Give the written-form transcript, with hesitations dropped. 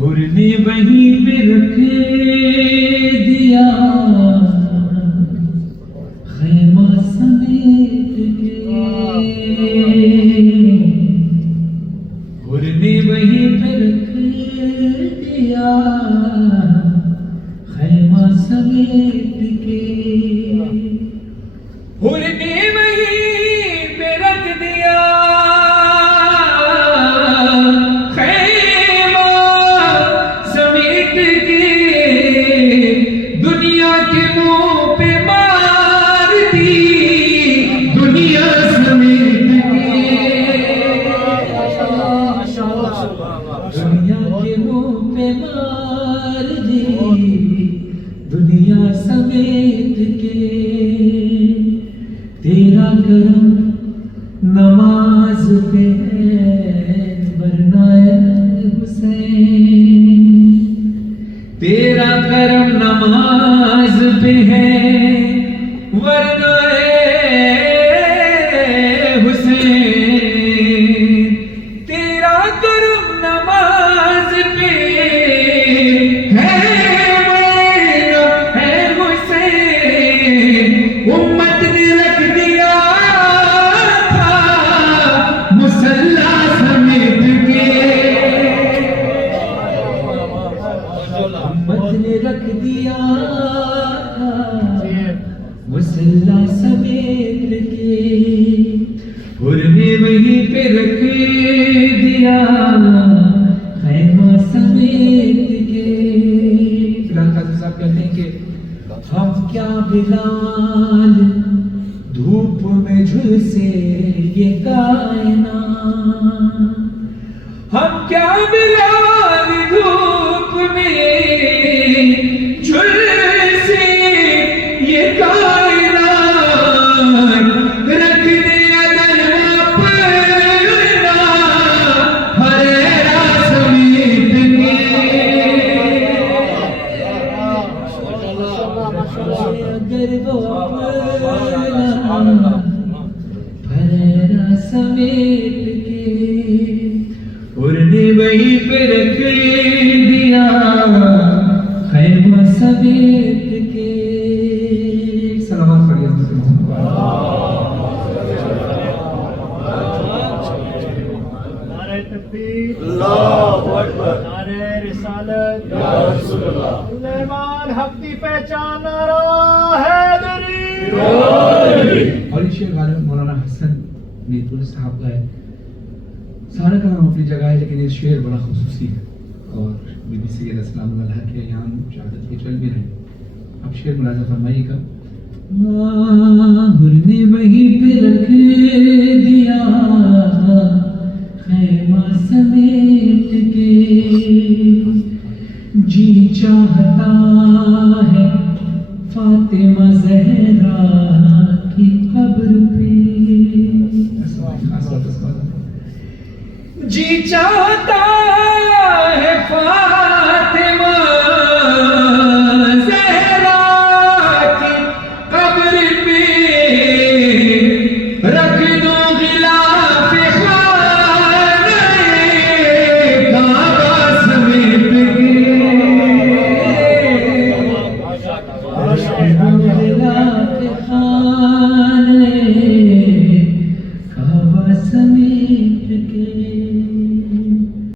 हुरने वहीं पे रख दिया खैमा समेट के, हुरने वहीं पे रख दिया खैमा समेट के, हुरने वहीं पे रख दिया दुनिया के मुंह पे मार दी, दुनिया समेट के, दुनिया के मुंह पे मार दी, दुनिया समेट के। तेरा करम नमाज पे वरना हुसैन, तेरा करम नमाज पे है वरना हुसैन, तेरा करम नमाज पे है वरना है हुसैन। उम्मत ने रख दिया था मुसल्ला समेट के, उम्मत ने रख दिया मुसल्ला समेट के, हुरने वहीं पे रख दिया खैमा समेट के। फिलहाल काजी साहब कहते हैं कि हम क्या बिलाल धूप में झुलसे ये कायनात, हम क्या बिलाल धूप में झुलसे ये कायनात, रख दिया दरवा अपना हरेरा समेट के, अगर वो अपना हरेरा समेट के, हुरने वहीं पे रख दिया खैमा समेट के। सलावत पढ़िए हज़रत मोहम्मद। नारे तकबीर, अल्लाहु अकबर, नारे रिसालत, या रसूल अल्लाह। सुलेमान हक की पहचान नारा हैदरी। और ये शेर गालिब मौलाना हसन मीरपुर साहब का है। सारा कलाम अपनी जगह है लेकिन ये शेर बड़ा खुसूसी है और बीबी सैयद अस्सलाम अलैहा के यहाँ शहादत के चल भी रहे। अब शेर मुलाज़ा फरमाइएगा। हुरने वहीं पे रख दिया खैमा समेट के, जी चाहता है फातिमा ज़हरा की कब्र पे, जी चाहता है